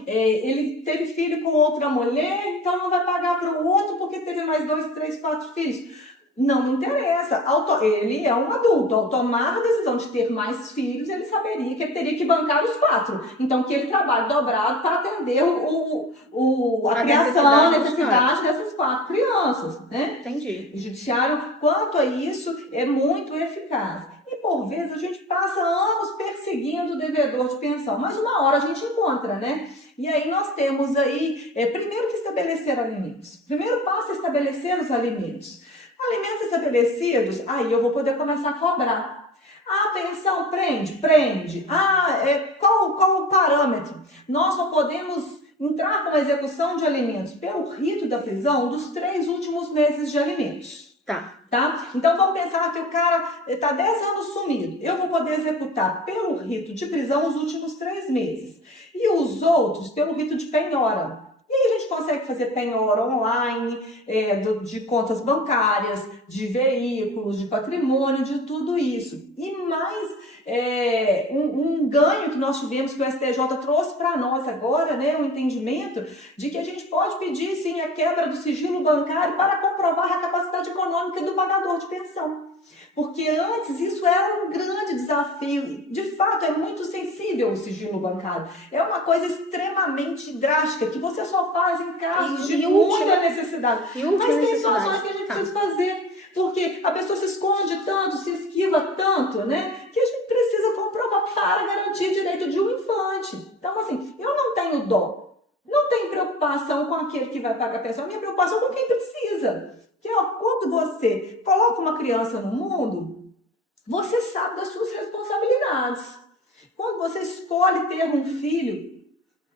Ele teve filho com outra mulher, então não vai pagar para o outro porque teve mais 2, 3, 4 filhos. Não interessa. Ele é um adulto. Ao tomar a decisão de ter mais filhos, ele saberia que ele teria que bancar os 4. Então, que ele trabalhe dobrado para atender a criação, a necessidade dessas 4 crianças. Né? Entendi. O judiciário, quanto a isso, é muito eficaz. E, por vezes, a gente passa anos perseguindo o devedor de pensão. Mas uma hora a gente encontra, né? E aí nós temos aí, primeiro que estabelecer alimentos. Primeiro passo é estabelecer os alimentos. Alimentos estabelecidos, aí eu vou poder começar a cobrar. A pensão prende? Prende. Qual o parâmetro? Nós só podemos entrar com a execução de alimentos pelo rito da prisão dos 3 últimos meses de alimentos. Tá? Então vamos pensar que o cara está 10 anos sumido. Eu vou poder executar pelo rito de prisão os últimos 3 meses. E os outros pelo rito de penhora. E aí a gente consegue fazer penhora online, de contas bancárias, de veículos, de patrimônio, de tudo isso. E mais um ganho que nós tivemos, que o STJ trouxe para nós agora, né, um entendimento de que a gente pode pedir, sim, a quebra do sigilo bancário para comprovar a capacidade econômica do pagador de pensão. Porque antes isso era um grande desafio. De fato, é muito sensível o sigilo bancário. É uma coisa extremamente drástica, que você só faz em casos de muita necessidade. Mas tem situações que a gente precisa fazer. Porque a pessoa se esconde tanto, se esquiva tanto, né? Que a gente precisa comprovar para garantir direito de um infante. Então, assim, eu não tenho dó. Não tenho preocupação com aquele que vai pagar a pensão. A minha preocupação é com quem precisa. Que quando você coloca uma criança no mundo, você sabe das suas responsabilidades. Quando você escolhe ter um filho,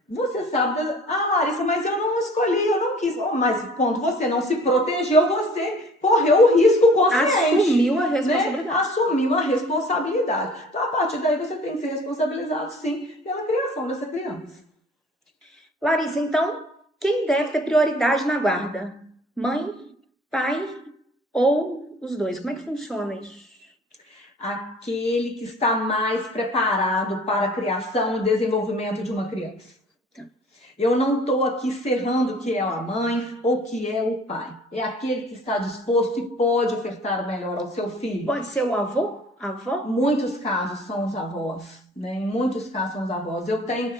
você sabe, Larissa, mas eu não escolhi, eu não quis. Mas quando você não se protegeu, você correu o risco consciente. Assumiu a responsabilidade. Né? Assumiu a responsabilidade. Então, a partir daí, você tem que ser responsabilizado, sim, pela criação dessa criança. Larissa, então, quem deve ter prioridade na guarda? Mãe, pai ou os dois? Como é que funciona isso? Aquele que está mais preparado para a criação e desenvolvimento de uma criança. Eu não estou aqui cerrando o que é a mãe ou o que é o pai. É aquele que está disposto e pode ofertar o melhor ao seu filho. Pode ser o avô? A avó? Muitos casos são os avós, né? Em muitos casos são os avós. Eu tenho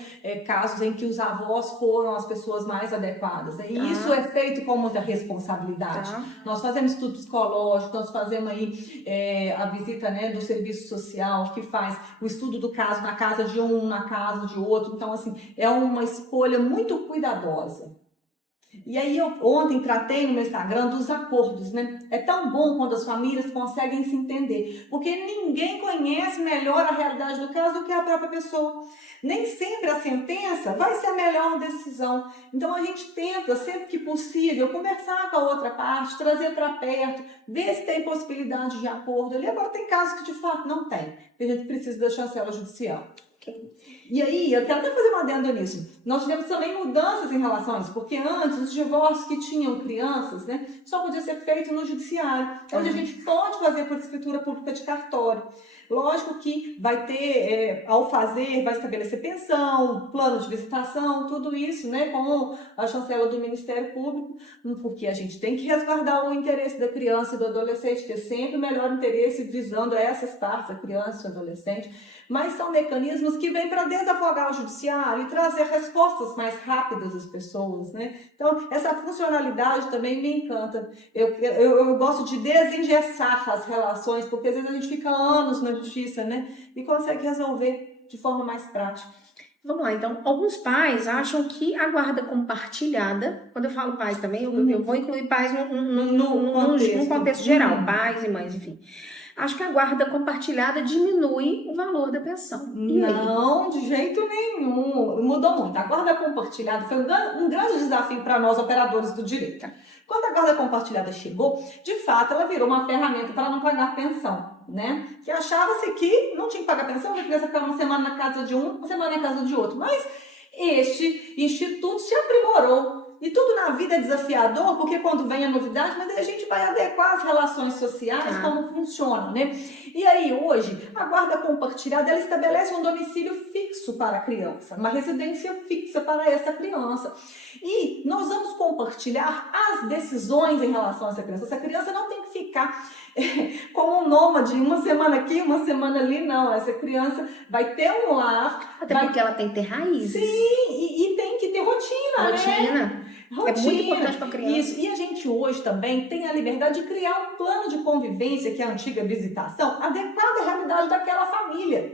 casos em que os avós foram as pessoas mais adequadas. E isso é feito com muita responsabilidade. Nós fazemos estudo psicológico, nós fazemos aí a visita, né, do serviço social, que faz o estudo do caso na casa de um, na casa de outro. Então, assim, é uma escolha muito cuidadosa. E aí eu ontem tratei no meu Instagram dos acordos, né? É tão bom quando as famílias conseguem se entender, porque ninguém conhece melhor a realidade do caso do que a própria pessoa. Nem sempre a sentença vai ser a melhor decisão. Então a gente tenta, sempre que possível, conversar com a outra parte, trazer para perto, ver se tem possibilidade de acordo ali. Agora tem casos que de fato não tem, que a gente precisa da chancela judicial. E aí, eu quero até fazer uma adenda nisso. Nós tivemos também mudanças em relação a isso, porque antes os divórcios que tinham crianças, né, só podia ser feito no judiciário. Hoje a gente pode fazer por escritura pública de cartório. Lógico que vai ter, ao fazer, vai estabelecer pensão, plano de visitação, tudo isso, né, com a chancela do Ministério Público, porque a gente tem que resguardar o interesse da criança e do adolescente, ter sempre o melhor interesse visando essas partes, a criança e o adolescente, mas são mecanismos que vêm para desafogar o judiciário e trazer respostas mais rápidas às pessoas, né? Então, essa funcionalidade também me encanta. Eu gosto de desengessar as relações, porque às vezes a gente fica anos na justiça, né? E consegue resolver de forma mais prática. Vamos lá, então, alguns pais acham que a guarda compartilhada, quando eu falo pais também, eu vou incluir pais num contexto geral, pais e mães, enfim. Acho que a guarda compartilhada diminui o valor da pensão. Não, de jeito nenhum. Mudou muito. A guarda compartilhada foi um grande desafio para nós, operadores do direito. Quando a guarda compartilhada chegou, de fato, ela virou uma ferramenta para não pagar pensão, né? Que achava-se que não tinha que pagar pensão, que a criança ficava uma semana na casa de um, uma semana na casa de outro. Mas este instituto se aprimorou. E tudo na vida é desafiador, porque quando vem a novidade, mas aí a gente vai adequar as relações sociais, como funcionam, né? E aí, hoje, a guarda compartilhada, ela estabelece um domicílio fixo para a criança, uma residência fixa para essa criança. E nós vamos compartilhar as decisões em relação a essa criança. Essa criança não tem que ficar como um nômade, uma semana aqui, uma semana ali, não. Essa criança vai ter um lar. Até porque ela tem que ter raízes. Sim, e tem que ter rotina, né? Rotina. É muito importante para a criança. Isso. E a gente hoje também tem a liberdade de criar um plano de convivência, que é a antiga visitação, adequado à realidade daquela família.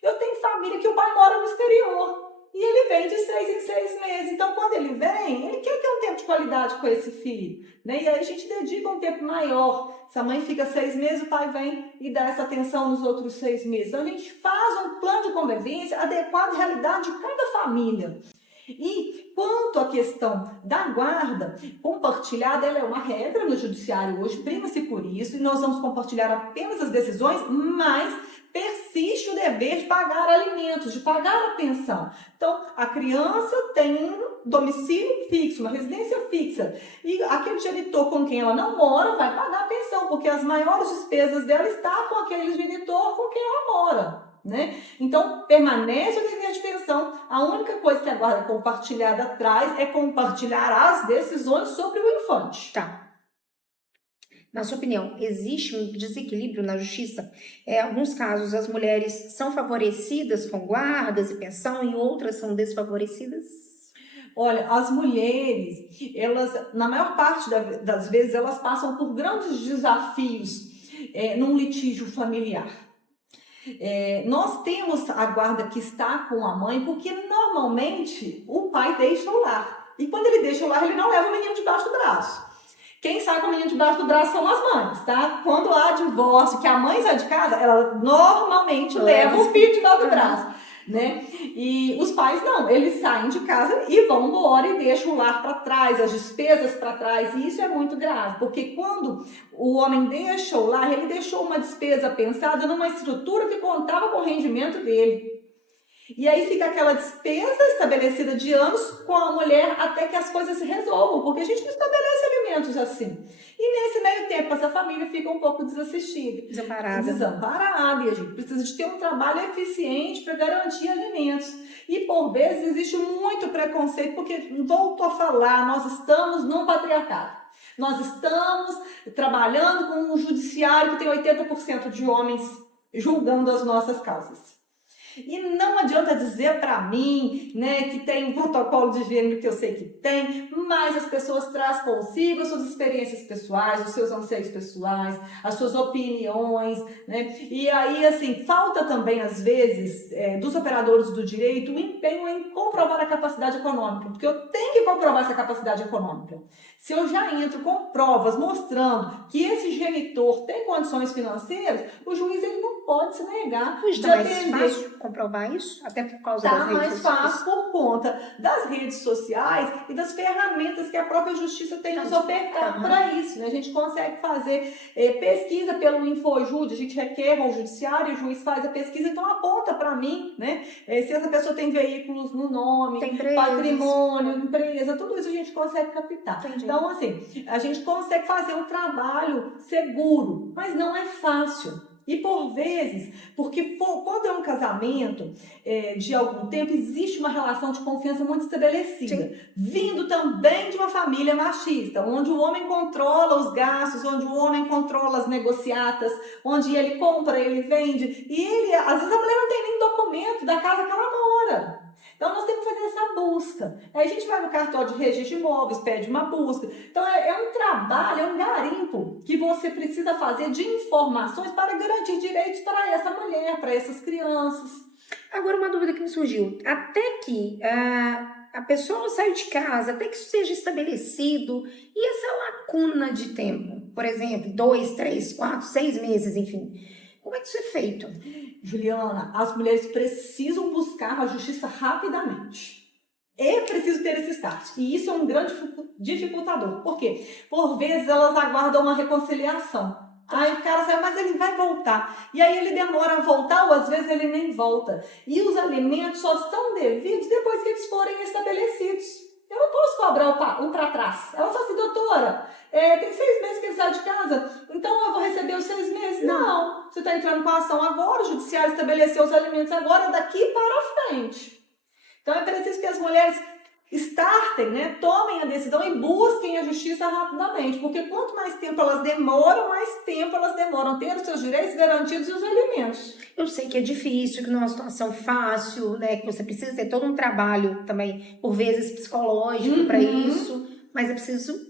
Eu tenho família que o pai mora no exterior. E ele vem de 6 em 6 meses. Então, quando ele vem, ele quer ter um tempo de qualidade com esse filho, né? E aí a gente dedica um tempo maior. Se a mãe fica 6 meses, o pai vem e dá essa atenção nos outros 6 meses. Então, a gente faz um plano de convivência adequado à realidade de cada família. E quanto à questão da guarda compartilhada, ela é uma regra no judiciário hoje, prima-se por isso, e nós vamos compartilhar apenas as decisões, mas persiste o dever de pagar alimentos, de pagar a pensão. Então, a criança tem um domicílio fixo, uma residência fixa, e aquele genitor com quem ela não mora vai pagar a pensão, porque as maiores despesas dela estão com aquele genitor com quem ela mora. Né? Então, permanece o dever de pensão. A única coisa que a guarda compartilhada traz é compartilhar as decisões sobre o infante. Tá. Na sua opinião, existe um desequilíbrio na justiça? Em alguns casos, as mulheres são favorecidas com guardas e pensão, e outras são desfavorecidas? Olha, as mulheres, elas, na maior parte das vezes, elas passam por grandes desafios num litígio familiar. Nós temos a guarda que está com a mãe, porque normalmente o pai deixa o lar. E quando ele deixa o lar, ele não leva o menino debaixo do braço. Quem sai com o menino debaixo do braço são as mães, tá? Quando há divórcio, que a mãe sai de casa, ela normalmente leva o filho debaixo do braço, né? E os pais não, eles saem de casa e vão embora e deixam o lar para trás, as despesas para trás, e isso é muito grave, porque quando o homem deixa o lar, ele deixou uma despesa pensada numa estrutura que contava com o rendimento dele. E aí fica aquela despesa estabelecida de anos com a mulher até que as coisas se resolvam, porque a gente não estabelece alimentos assim. E nesse meio tempo, essa família fica um pouco desassistida. Desamparada. E a gente precisa de ter um trabalho eficiente para garantir alimentos. E por vezes existe muito preconceito, porque, volto a falar, nós estamos num patriarcado. Nós estamos trabalhando com um judiciário que tem 80% de homens julgando as nossas causas. E não adianta dizer para mim, né, que tem um protocolo de gênero que eu sei que tem, mas as pessoas trazem consigo as suas experiências pessoais, os seus anseios pessoais, as suas opiniões, né? E aí, assim, falta também, às vezes, dos operadores do direito o empenho em comprovar a capacidade econômica, porque eu tenho que comprovar essa capacidade econômica. Se eu já entro com provas mostrando que esse genitor tem condições financeiras, o juiz ele não pode se negar Hoje de tá mais atender. fácil comprovar isso, até por causa das Tá redes mais sociais. fácil por conta das redes sociais e das ferramentas que a própria justiça tem nos ofertado para isso, né? A gente consegue fazer pesquisa pelo Infojude, a gente requer ao judiciário, o juiz faz a pesquisa, então aponta para mim, né? Se essa pessoa tem veículos no nome, Tem empresas, patrimônio, empresa, tudo isso a gente consegue captar. Entendi. Então, assim, a gente consegue fazer um trabalho seguro, mas não é fácil. E por vezes, porque quando é um casamento de algum tempo, existe uma relação de confiança muito estabelecida. Sim. Vindo também de uma família machista, onde o homem controla os gastos, onde o homem controla as negociatas, onde ele compra, ele vende. E ele, às vezes a mulher não tem nem documento da casa que ela mora. Então, nós temos que fazer essa busca. Aí a gente vai no cartório de registro de imóveis, pede uma busca. Então, é um trabalho, é um garimpo que você precisa fazer de informações para garantir direitos para essa mulher, para essas crianças. Agora, uma dúvida que me surgiu. Até que a pessoa saiu de casa, até que isso seja estabelecido, e essa lacuna de tempo? Por exemplo, 2, 3, 4, 6 meses, enfim. Como é que isso é feito? Juliana, as mulheres precisam buscar a justiça rapidamente. É preciso ter esse start. E isso é um grande dificultador. Por quê? Por vezes elas aguardam uma reconciliação. Aí o cara sai, mas ele vai voltar. E aí ele demora a voltar, ou às vezes ele nem volta. E os alimentos só são devidos depois que eles forem estabelecidos. Eu não posso cobrar um para trás. Ela fala assim, doutora, tem 6 meses que ele sai de casa, então eu vou receber os 6 meses? Não. Você está entrando com a ação agora, o judiciário estabeleceu os alimentos agora, daqui para frente. Então é preciso que as mulheres startem, né, tomem a decisão e busquem a justiça rapidamente, porque quanto mais tempo elas demoram, mais tempo elas demoram a ter os seus direitos garantidos e os alimentos. Eu sei que é difícil, que não é uma situação fácil, né? Que você precisa ter todo um trabalho também, por vezes, psicológico para isso, mas é preciso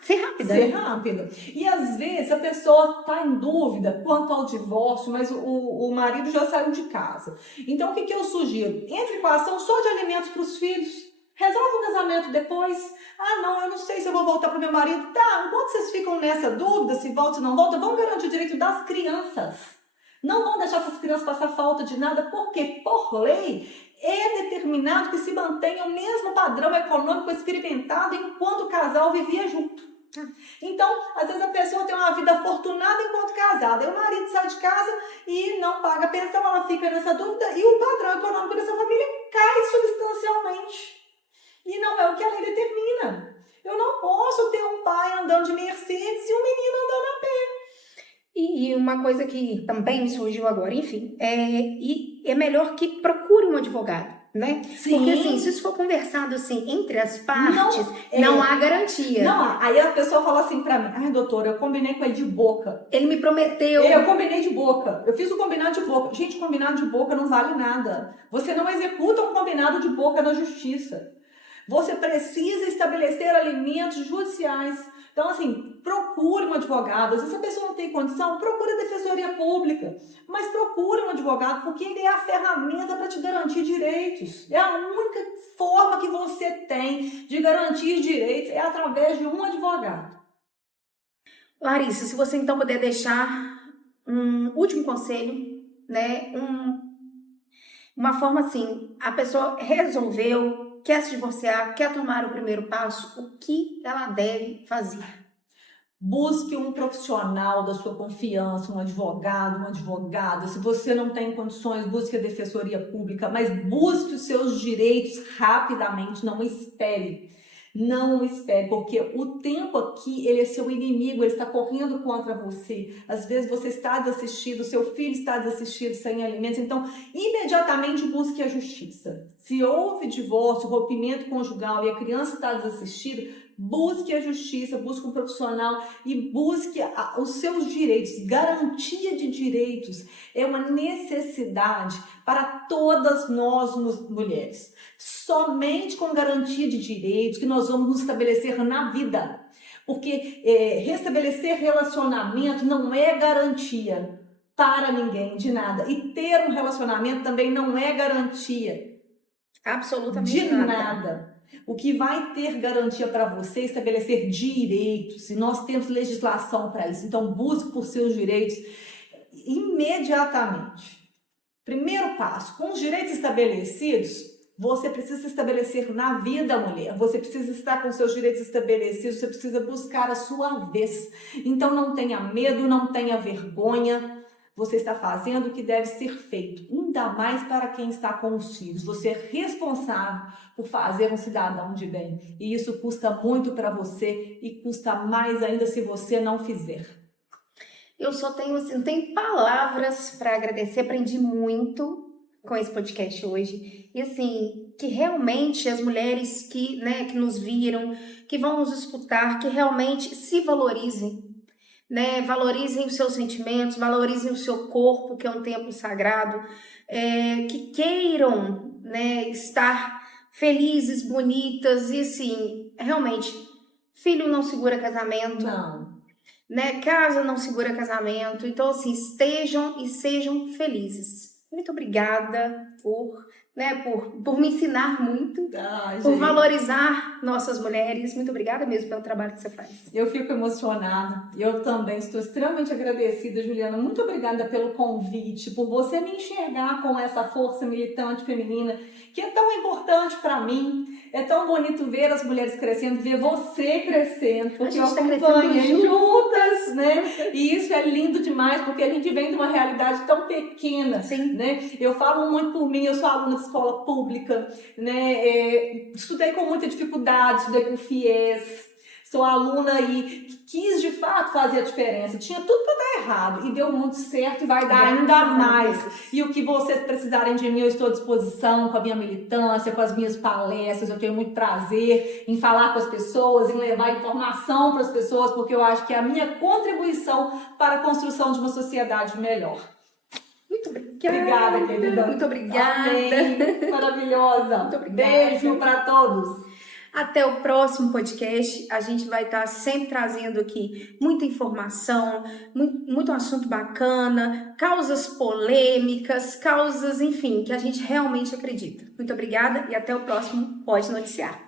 ser rápida. Ser rápida. E às vezes a pessoa está em dúvida quanto ao divórcio, mas o marido já saiu de casa. Então o que eu sugiro? Entre com a ação só de alimentos para os filhos. Resolve o casamento depois. Ah, não, eu não sei se eu vou voltar para o meu marido. Tá, enquanto vocês ficam nessa dúvida, se volta ou não volta, vão garantir o direito das crianças. Não vão deixar essas crianças passar falta de nada, porque, por lei, é determinado que se mantenha o mesmo padrão econômico experimentado enquanto o casal vivia junto. Então, às vezes a pessoa tem uma vida afortunada enquanto casada, e o marido sai de casa e não paga pensão, ela fica nessa dúvida e o padrão econômico dessa família cai substancialmente. E não é o que a lei determina. Eu não posso ter um pai andando de Mercedes e um menino andando a pé. E uma coisa que também me surgiu agora, enfim, é melhor que procure um advogado, né? Sim. Porque assim, se isso for conversado assim entre as partes, não há garantia. Não há. Aí a pessoa fala assim pra mim, ai doutora, eu combinei com ele de boca. Ele me prometeu. Eu combinei de boca. Eu fiz o combinado de boca. Gente, combinado de boca não vale nada. Você não executa um combinado de boca na justiça. Você precisa estabelecer alimentos judiciais. Então, assim, procure um advogado. Às vezes a pessoa não tem condição, procure a defensoria pública. Mas procure um advogado, porque ele é a ferramenta para te garantir direitos. É a única forma que você tem de garantir direitos, é através de um advogado. Larissa, se você então puder deixar um último conselho, né? Uma forma assim, a pessoa resolveu, quer se divorciar, quer tomar o primeiro passo, o que ela deve fazer? Busque um profissional da sua confiança, um advogado, uma advogada. Se você não tem condições, busque a defensoria pública, mas busque os seus direitos rapidamente, não espere. Não espere, porque o tempo aqui, ele é seu inimigo, ele está correndo contra você. Às vezes você está desassistido, seu filho está desassistido, sem alimentos. Então, imediatamente busque a justiça. Se houve divórcio, rompimento conjugal e a criança está desassistida, busque a justiça, busque um profissional e busque os seus direitos. Garantia de direitos é uma necessidade para todas nós mulheres. Somente com garantia de direitos que nós vamos nos estabelecer na vida. Porque restabelecer relacionamento não é garantia para ninguém, de nada. E ter um relacionamento também não é garantia. Absolutamente de nada. O que vai ter garantia para você é estabelecer direitos, e nós temos legislação para isso. Então, busque por seus direitos imediatamente. Primeiro passo, com os direitos estabelecidos, você precisa se estabelecer na vida, mulher. Você precisa estar com seus direitos estabelecidos, você precisa buscar a sua vez. Então, não tenha medo, não tenha vergonha. Você está fazendo o que deve ser feito, ainda mais para quem está com os filhos. Você é responsável por fazer um cidadão de bem. E isso custa muito para você e custa mais ainda se você não fizer. Eu só tenho, assim, não tenho palavras para agradecer, aprendi muito com esse podcast hoje. E assim, que realmente as mulheres que nos viram, que vão nos escutar, que realmente se valorizem. Valorizem os seus sentimentos, valorizem o seu corpo, que é um templo sagrado, que queiram, estar felizes, bonitas, e assim, realmente, filho não segura casamento, Não. Casa não segura casamento, então assim, estejam e sejam felizes. Muito obrigada por me ensinar muito, por valorizar nossas mulheres. Muito obrigada mesmo pelo trabalho que você faz. Eu fico emocionada. Eu também estou extremamente agradecida, Juliana. Muito obrigada pelo convite, por você me enxergar com essa força militante feminina, que é tão importante para mim. É tão bonito ver as mulheres crescendo, ver você crescendo, porque eu acompanhei juntas, né? E isso é lindo demais, porque a gente vem de uma realidade tão pequena, Sim. né? Eu falo muito por mim, eu sou aluna de escola pública, né? Estudei com muita dificuldade, estudei com FIES, sou aluna e quis de fato fazer a diferença. Tinha tudo para dar errado e deu muito certo e vai dar ainda mais. E o que vocês precisarem de mim, eu estou à disposição com a minha militância, com as minhas palestras. Eu tenho muito prazer em falar com as pessoas, em levar informação para as pessoas, porque eu acho que é a minha contribuição para a construção de uma sociedade melhor. Muito obrigada. Obrigada, querida. Muito obrigada. Amém. Maravilhosa. Muito obrigada. Beijo para todos. Até o próximo podcast. A gente vai estar sempre trazendo aqui muita informação, muito assunto bacana, causas polêmicas, causas, enfim, que a gente realmente acredita. Muito obrigada e até o próximo Pode Noticiar.